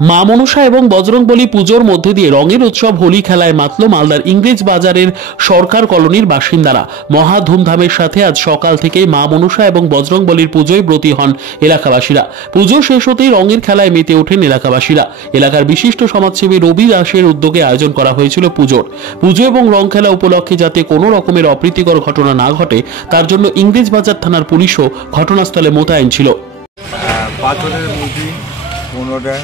মা মনসা এবং বজরংবলী পুজোর মধ্যে দিয়ে রঙের উৎসব হোলি খেলায় মাতল মালদার ইংরেজ বাজারের সরকার কলোনির বাসিন্দারা। মহা ধুমধামের সাথে আজ সকাল থেকে মা মনসা এবং বজরংবলীর পুজোয় ব্রতী হন এলাকাবাসীরা। পুজো শেষ হতেই রঙের খেলায় মেতে ওঠেন এলাকাবাসীরা। এলাকার বিশিষ্ট সমাজসেবী রবি দাসের উদ্যোগে আয়োজন করা হয়েছিল পুজো এবং রং খেলা উপলক্ষে যাতে কোনো রকমের অপ্রীতিকর ঘটনা না ঘটে তার জন্য ইংরেজ বাজার থানার পুলিশও ঘটনাস্থলে মোতায়েন ছিল। পাথরের মূর্তি 15টা,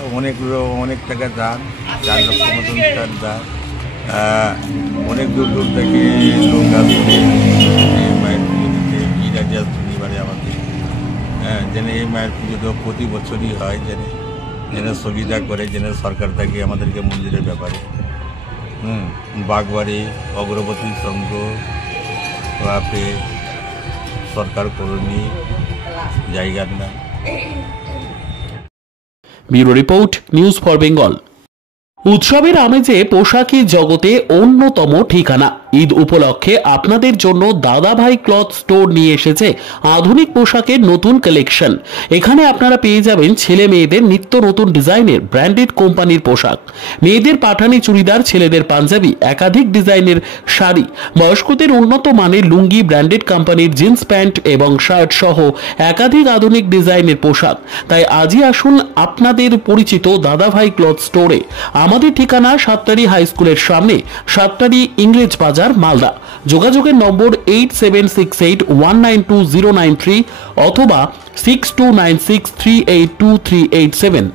অনেক টাকা দাম, 4 লক্ষ মতন তার দাম। অনেক দূর দূর থেকে লোক আসছে এই মায়ের পুজো দিতে। ইরাজি শনিবারে আমাদের যেন এই মায়ের পুজো তো প্রতি বছরই হয়, যেন সুবিধা করে, যেন সরকার থেকে আমাদেরকে মন্দিরের ব্যাপারে বাগবাড়ি অগ্রবর্তী সংঘ ক্লাবে সরকার কলোনি জায়গার নাম। Bureau report, news for Bengal. উৎসবের আমেজে পোশাকের জগতে অন্যতম ঠিকানা। ঈদ উপলক্ষে আপনাদের জন্য দাদাভাই ক্লথ স্টোর নিয়ে এসেছে আধুনিক পোশাকের নতুন কালেকশন। এখানে আপনারা পেয়ে যাবেন ছেলে মেয়েদের নিত্য নতুন ডিজাইনের ব্র্যান্ডেড কোম্পানির পোশাক, মেয়েদের পাঠানি চুড়িদার, ছেলেদের পাঞ্জাবি, একাধিক ডিজাইনের শাড়ি, বয়স্কদের উন্নত মানের লুঙ্গি, ব্র্যান্ডেড কোম্পানির জিন্স প্যান্ট এবং শার্ট সহ একাধিক আধুনিক ডিজাইনের পোশাক। তাই আজই আসুন আপনাদের পরিচিত দাদাভাই ক্লথ স্টোরে। আমাদের ঠিকানা সাতটারি হাই স্কুলের সামনে, সাতটারি ইংরেজ বাজার, মালদা। যোগাযোগের নম্বর 8768192093 অথবা 6296382387।